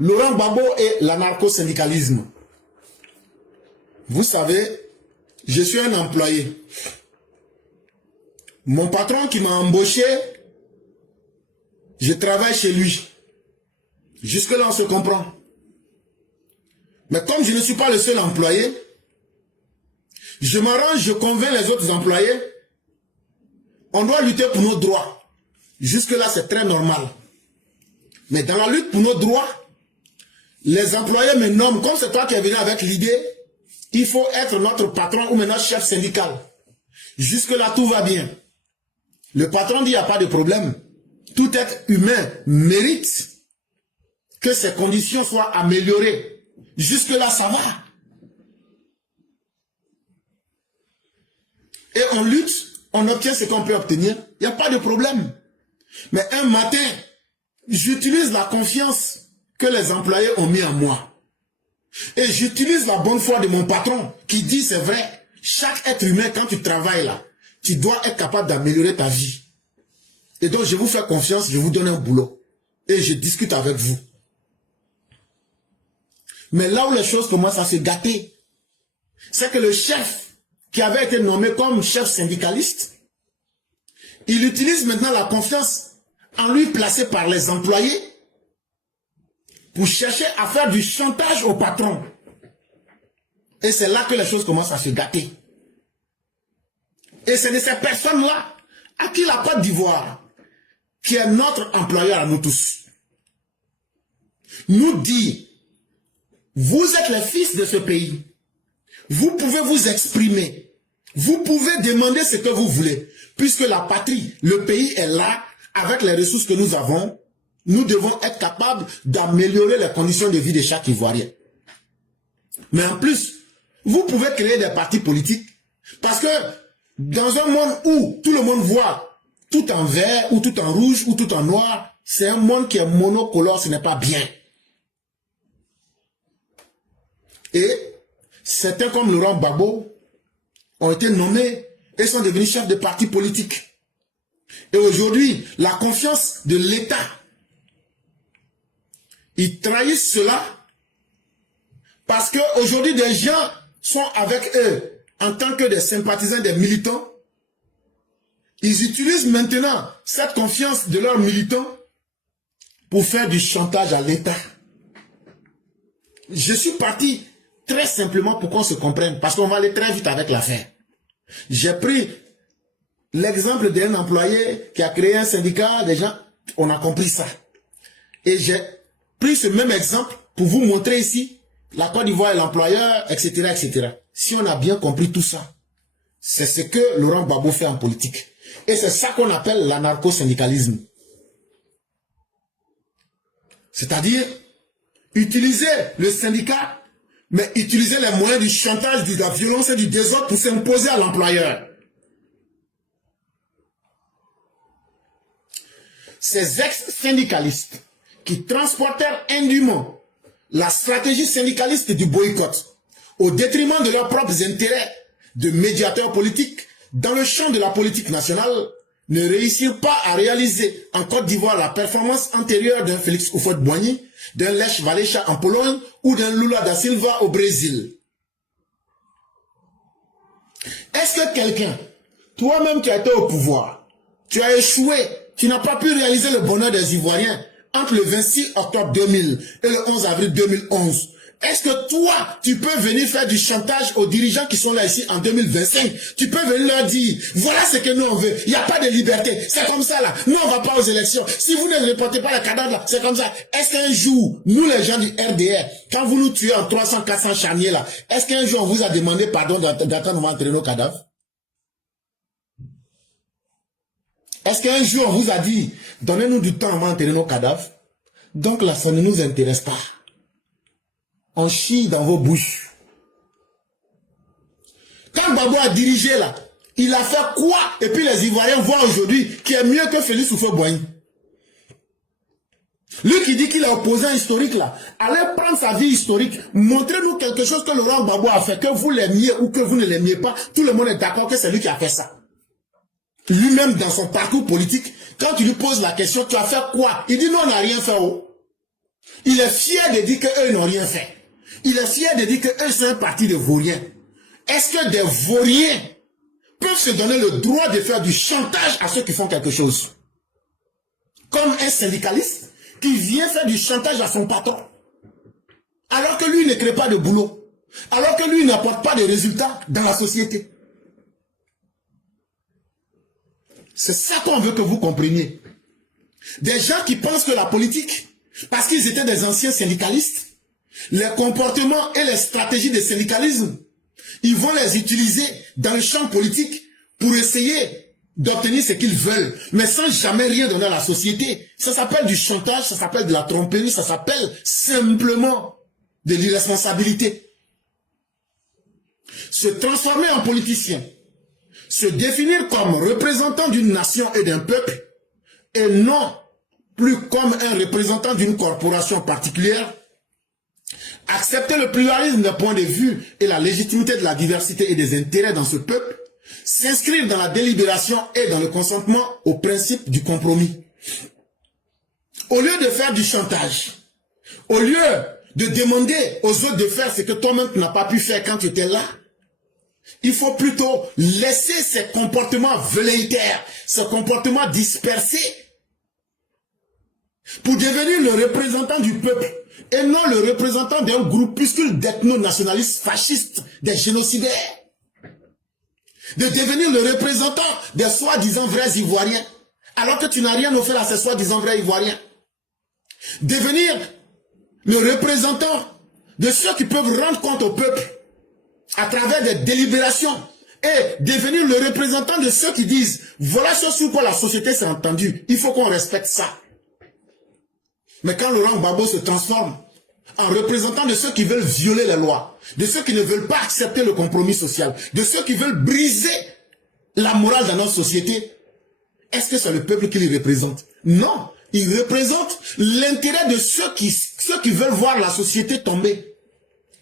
Laurent Gbagbo et l'anarcho-syndicalisme. Vous savez, je suis un employé. Mon patron qui m'a embauché, je travaille chez lui. Jusque-là, on se comprend. Mais comme je ne suis pas le seul employé, je m'arrange, je convainc les autres employés. On doit lutter pour nos droits. Jusque-là, c'est très normal. Mais dans la lutte pour nos droits, les employés me nomment, comme c'est toi qui es venu avec l'idée, il faut être notre patron ou maintenant chef syndical. Jusque-là, tout va bien. Le patron dit, il n'y a pas de problème. Tout être humain mérite que ses conditions soient améliorées. Jusque-là, ça va. Et on lutte, on obtient ce qu'on peut obtenir. Il n'y a pas de problème. Mais un matin, j'utilise la confiance que les employés ont mis en moi. Et j'utilise la bonne foi de mon patron qui dit, c'est vrai, chaque être humain, quand tu travailles là, tu dois être capable d'améliorer ta vie. Et donc, je vous fais confiance, je vous donne un boulot. Et je discute avec vous. Mais là où les choses commencent à se gâter, c'est que le chef qui avait été nommé comme chef syndicaliste, il utilise maintenant la confiance en lui placée par les employés pour chercher à faire du chantage au patron. Et c'est là que les choses commencent à se gâter. Et c'est de ces personnes-là à qui la Côte d'Ivoire, qui est notre employeur à nous tous, nous dit, vous êtes les fils de ce pays, vous pouvez vous exprimer, vous pouvez demander ce que vous voulez, puisque la patrie, le pays est là, avec les ressources que nous avons, nous devons être capables d'améliorer les conditions de vie de chaque Ivoirien. Mais en plus, vous pouvez créer des partis politiques, parce que dans un monde où tout le monde voit tout en vert, ou tout en rouge, ou tout en noir, c'est un monde qui est monocolore, ce n'est pas bien. Et certains comme Laurent Gbagbo ont été nommés et sont devenus chefs de partis politiques. Et aujourd'hui, la confiance de l'État, ils trahissent cela parce qu'aujourd'hui, des gens sont avec eux en tant que des sympathisants, des militants. Ils utilisent maintenant cette confiance de leurs militants pour faire du chantage à l'État. Je suis parti très simplement pour qu'on se comprenne, parce qu'on va aller très vite avec l'affaire. J'ai pris l'exemple d'un employé qui a créé un syndicat, des gens, on a compris ça. Et j'ai pris ce même exemple pour vous montrer ici la Côte d'Ivoire est l'employeur, etc., etc. Si on a bien compris tout ça, c'est ce que Laurent Gbagbo fait en politique. Et c'est ça qu'on appelle l'anarcho-syndicalisme. C'est-à-dire, utiliser le syndicat, mais utiliser les moyens du chantage, de la violence et du désordre pour s'imposer à l'employeur. Ces ex-syndicalistes qui transportèrent indûment la stratégie syndicaliste du boycott au détriment de leurs propres intérêts de médiateurs politiques dans le champ de la politique nationale ne réussirent pas à réaliser en Côte d'Ivoire la performance antérieure d'un Félix Houphouët-Boigny, d'un Lech Walesa en Pologne ou d'un Lula da Silva au Brésil. Est-ce que quelqu'un, toi-même qui as été au pouvoir, tu as échoué, tu n'as pas pu réaliser le bonheur des Ivoiriens entre le 26 octobre 2000 et le 11 avril 2011, est-ce que toi, tu peux venir faire du chantage aux dirigeants qui sont là ici en 2025? Tu peux venir leur dire, voilà ce que nous on veut. Il n'y a pas de liberté. C'est comme ça là. Nous on ne va pas aux élections. Si vous ne reportez pas la cadavre là, c'est comme ça. Est-ce qu'un jour, nous les gens du RDR, quand vous nous tuez en 300, 400 charniers là, est-ce qu'un jour on vous a demandé pardon d'attendre on va enterrer nos cadavres? Est-ce qu'un jour on vous a dit, donnez-nous du temps on va enterrer nos cadavres? Donc là, ça ne nous intéresse pas. On chie dans vos bouches. Quand Gbagbo a dirigé là, il a fait quoi? Et puis les Ivoiriens voient aujourd'hui qu'il est mieux que Félix Houphouët-Boigny. Lui qui dit qu'il est opposant historique là, allez prendre sa vie historique, montrez-nous quelque chose que Laurent Gbagbo a fait, que vous l'aimiez ou que vous ne l'aimiez pas, tout le monde est d'accord que c'est lui qui a fait ça. Lui-même dans son parcours politique, quand tu lui poses la question, tu as fait quoi? Il dit non, on n'a rien fait. Oh. Il est fier de dire qu'eux n'ont rien fait. Il est fier de dire qu'eux sont un parti de vauriens. Est-ce que des vauriens peuvent se donner le droit de faire du chantage à ceux qui font quelque chose? Comme un syndicaliste qui vient faire du chantage à son patron. Alors que lui ne crée pas de boulot. Alors que lui n'apporte pas de résultats dans la société. C'est ça qu'on veut que vous compreniez. Des gens qui pensent que la politique, parce qu'ils étaient des anciens syndicalistes, les comportements et les stratégies de syndicalisme, ils vont les utiliser dans le champ politique pour essayer d'obtenir ce qu'ils veulent, mais sans jamais rien donner à la société. Ça s'appelle du chantage, ça s'appelle de la tromperie, ça s'appelle simplement de l'irresponsabilité. Se transformer en politicien, se définir comme représentant d'une nation et d'un peuple, et non plus comme un représentant d'une corporation particulière, accepter le pluralisme des points de vue et la légitimité de la diversité et des intérêts dans ce peuple, s'inscrire dans la délibération et dans le consentement au principe du compromis. Au lieu de faire du chantage, au lieu de demander aux autres de faire ce que toi-même tu n'as pas pu faire quand tu étais là, il faut plutôt laisser ces comportements velléitaires, ces comportements dispersés, pour devenir le représentant du peuple, et non le représentant d'un groupuscule d'ethno-nationalistes fascistes, des génocidaires. De devenir le représentant des soi-disant vrais Ivoiriens, alors que tu n'as rien offert à ces soi-disant vrais Ivoiriens. Devenir le représentant de ceux qui peuvent rendre compte au peuple à travers des délibérations, et devenir le représentant de ceux qui disent voilà ce sur quoi la société s'est entendue, il faut qu'on respecte ça. Mais quand Laurent Gbagbo se transforme en représentant de ceux qui veulent violer les lois, de ceux qui ne veulent pas accepter le compromis social, de ceux qui veulent briser la morale dans notre société, est-ce que c'est le peuple qui les représente? Non, il représente l'intérêt de ceux qui veulent voir la société tomber.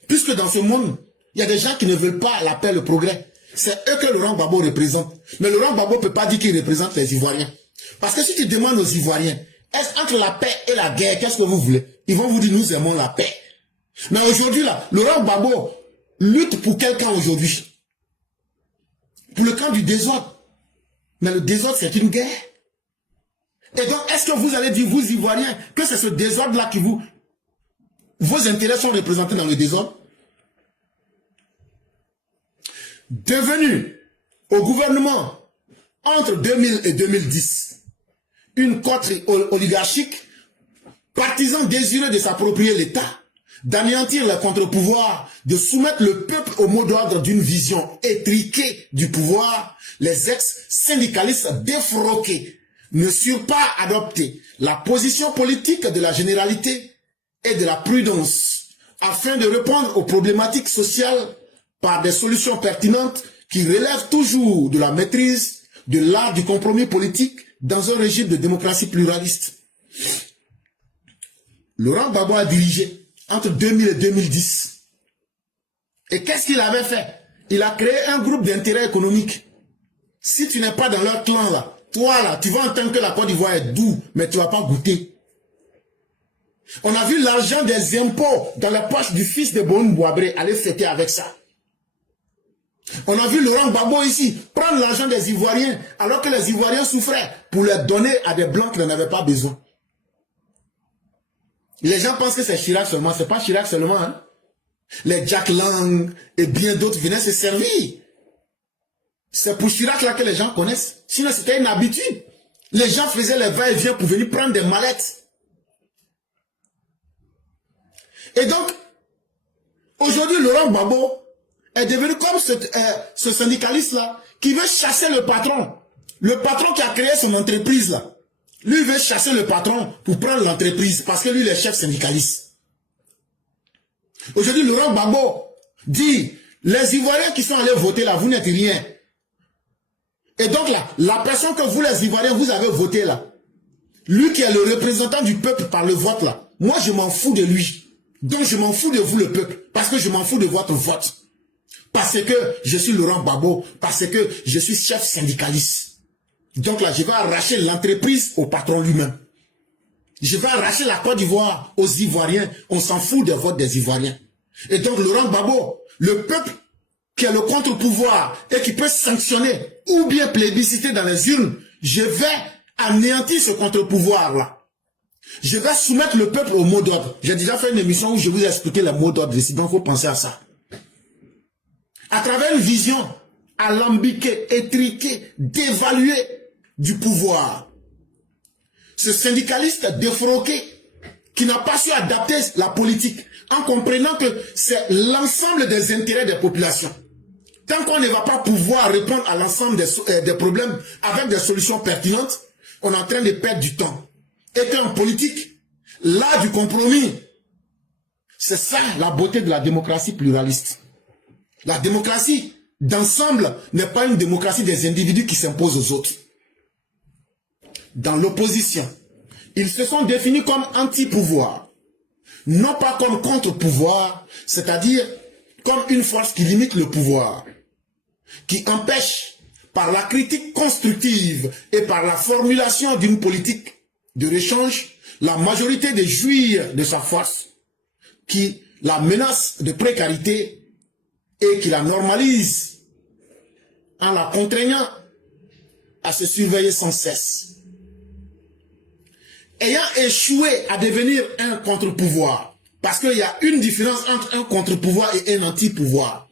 Puisque dans ce monde, il y a des gens qui ne veulent pas la paix, le progrès. C'est eux que Laurent Gbagbo représente. Mais Laurent Gbagbo ne peut pas dire qu'il représente les Ivoiriens. Parce que si tu demandes aux Ivoiriens, est-ce entre la paix et la guerre, qu'est-ce que vous voulez? Ils vont vous dire, nous aimons la paix. Mais aujourd'hui, là, Laurent Gbagbo lutte pour quelqu'un aujourd'hui. Pour le camp du désordre. Mais le désordre, c'est une guerre. Et donc, est-ce que vous allez dire, vous Ivoiriens, que c'est ce désordre-là qui vous... Vos intérêts sont représentés dans le désordre? Devenu au gouvernement entre 2000 et 2010, une coterie oligarchique, partisan désireux de s'approprier l'État, d'anéantir les contre-pouvoirs, de soumettre le peuple au mot d'ordre d'une vision étriquée du pouvoir, les ex-syndicalistes défroqués ne surent pas adopter la position politique de la généralité et de la prudence afin de répondre aux problématiques sociales par des solutions pertinentes qui relèvent toujours de la maîtrise de l'art du compromis politique dans un régime de démocratie pluraliste. Laurent Gbagbo a dirigé entre 2000 et 2010. Et qu'est-ce qu'il avait fait? Il a créé un groupe d'intérêt économique. Si tu n'es pas dans leur clan là, toi là, tu vas entendre que la Côte d'Ivoire est doux, mais tu ne vas pas goûter. On a vu l'argent des impôts dans la poche du fils de Boun Boabré aller fêter avec ça. On a vu Laurent Gbagbo ici prendre l'argent des Ivoiriens alors que les Ivoiriens souffraient pour les donner à des Blancs qui n'en avaient pas besoin. Les gens pensent que c'est Chirac seulement. C'est pas Chirac seulement. Hein? Les Jack Lang et bien d'autres venaient se servir. C'est pour Chirac là que les gens connaissent. Sinon c'était une habitude. Les gens faisaient les va-et-vient pour venir prendre des mallettes. Et donc, aujourd'hui, Laurent Gbagbo est devenu comme ce syndicaliste-là qui veut chasser le patron. Le patron qui a créé son entreprise-là. Lui veut chasser le patron pour prendre l'entreprise parce que lui, il est chef syndicaliste. Aujourd'hui, Laurent Gbagbo dit, les Ivoiriens qui sont allés voter là, vous n'êtes rien. Et donc là, la personne que vous, les Ivoiriens, vous avez voté là, lui qui est le représentant du peuple par le vote là, moi je m'en fous de lui. Donc je m'en fous de vous le peuple, parce que je m'en fous de votre vote. Parce que je suis Laurent Gbagbo, parce que je suis chef syndicaliste. Donc là, je vais arracher l'entreprise au patron lui-même. Je vais arracher la Côte d'Ivoire aux Ivoiriens. On s'en fout des votes des Ivoiriens. Et donc, Laurent Gbagbo, le peuple qui a le contre-pouvoir et qui peut sanctionner ou bien plébisciter dans les urnes, je vais anéantir ce contre-pouvoir-là. Je vais soumettre le peuple au mot d'ordre. J'ai déjà fait une émission où je vous ai expliqué les mots d'ordre ici, donc il faut penser à ça. À travers une vision alambiquée, étriquée, dévaluée du pouvoir. Ce syndicaliste défroqué qui n'a pas su adapter la politique en comprenant que c'est l'ensemble des intérêts des populations. Tant qu'on ne va pas pouvoir répondre à l'ensemble des problèmes avec des solutions pertinentes, on est en train de perdre du temps. Et qu'en politique, l'art du compromis, c'est ça la beauté de la démocratie pluraliste. La démocratie d'ensemble n'est pas une démocratie des individus qui s'imposent aux autres. Dans l'opposition, ils se sont définis comme anti-pouvoir, non pas comme contre-pouvoir, c'est-à-dire comme une force qui limite le pouvoir, qui empêche par la critique constructive et par la formulation d'une politique de l'échange, la majorité de jouir de sa force, qui la menace de précarité et qui la normalise en la contraignant à se surveiller sans cesse. Ayant échoué à devenir un contre-pouvoir, parce qu'il y a une différence entre un contre-pouvoir et un anti-pouvoir.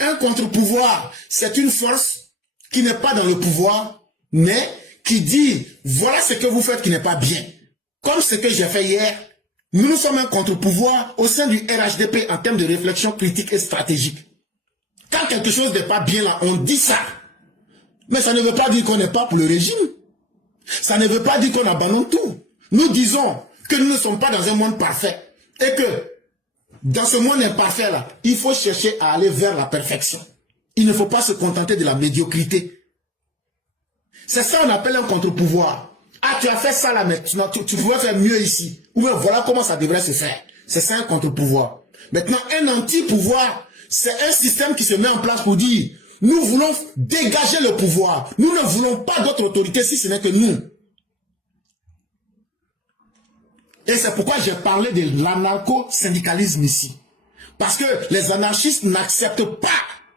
Un contre-pouvoir, c'est une force qui n'est pas dans le pouvoir, mais qui dit, voilà ce que vous faites qui n'est pas bien. Comme ce que j'ai fait hier, nous sommes un contre-pouvoir au sein du RHDP en termes de réflexion critique et stratégique. Quand quelque chose n'est pas bien là, on dit ça. Mais ça ne veut pas dire qu'on n'est pas pour le régime. Ça ne veut pas dire qu'on abandonne tout. Nous disons que nous ne sommes pas dans un monde parfait. Et que dans ce monde imparfait là, il faut chercher à aller vers la perfection. Il ne faut pas se contenter de la médiocrité. C'est ça qu'on appelle un contre-pouvoir. Ah, tu as fait ça là, mais tu pouvais faire mieux ici. Ou bien voilà comment ça devrait se faire. C'est ça un contre-pouvoir. Maintenant, un anti-pouvoir, c'est un système qui se met en place pour dire, nous voulons dégager le pouvoir. Nous ne voulons pas d'autre autorité si ce n'est que nous. Et c'est pourquoi j'ai parlé de l'anarcho-syndicalisme ici. Parce que les anarchistes n'acceptent pas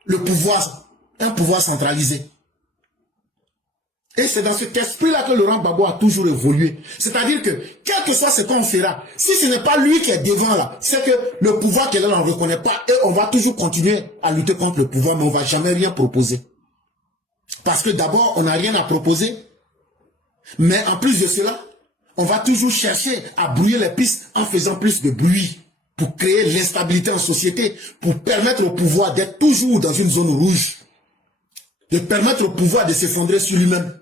le pouvoir, un pouvoir centralisé. Et c'est dans cet esprit-là que Laurent Gbagbo a toujours évolué. C'est-à-dire que, quel que soit ce qu'on fera, si ce n'est pas lui qui est devant là, c'est que le pouvoir qu'elle n'en reconnaît pas et on va toujours continuer à lutter contre le pouvoir, mais on ne va jamais rien proposer. Parce que d'abord, on n'a rien à proposer. Mais en plus de cela, on va toujours chercher à brouiller les pistes en faisant plus de bruit pour créer l'instabilité en société, pour permettre au pouvoir d'être toujours dans une zone rouge, de permettre au pouvoir de s'effondrer sur lui-même.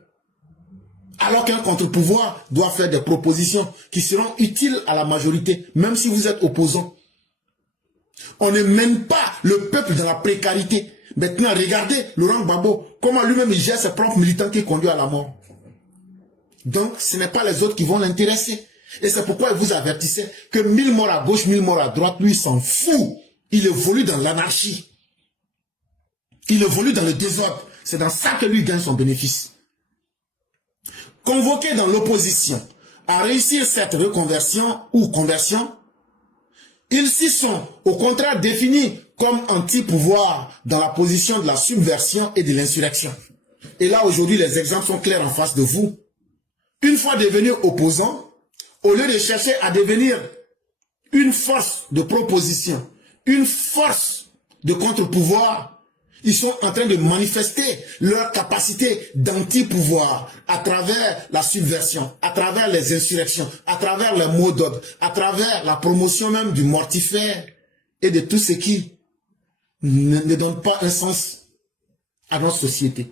Alors qu'un contre-pouvoir doit faire des propositions qui seront utiles à la majorité, même si vous êtes opposant. On ne mène pas le peuple dans la précarité. Maintenant, regardez Laurent Gbagbo, comment lui-même il gère ses propres militants qui conduisent à la mort. Donc, ce n'est pas les autres qui vont l'intéresser. Et c'est pourquoi il vous avertissait que 1000 morts à gauche, 1000 morts à droite, lui, s'en fout. Il évolue dans l'anarchie. Il évolue dans le désordre. C'est dans ça que lui gagne son bénéfice. Convoqué dans l'opposition à réussir cette reconversion ou conversion, ils s'y sont au contraire définis comme anti-pouvoir dans la position de la subversion et de l'insurrection. Et là, aujourd'hui, les exemples sont clairs en face de vous. Une fois devenus opposants, au lieu de chercher à devenir une force de proposition, une force de contre-pouvoir, ils sont en train de manifester leur capacité d'anti-pouvoir à travers la subversion, à travers les insurrections, à travers les mots d'ordre, à travers la promotion même du mortifère et de tout ce qui ne donne pas un sens à notre société.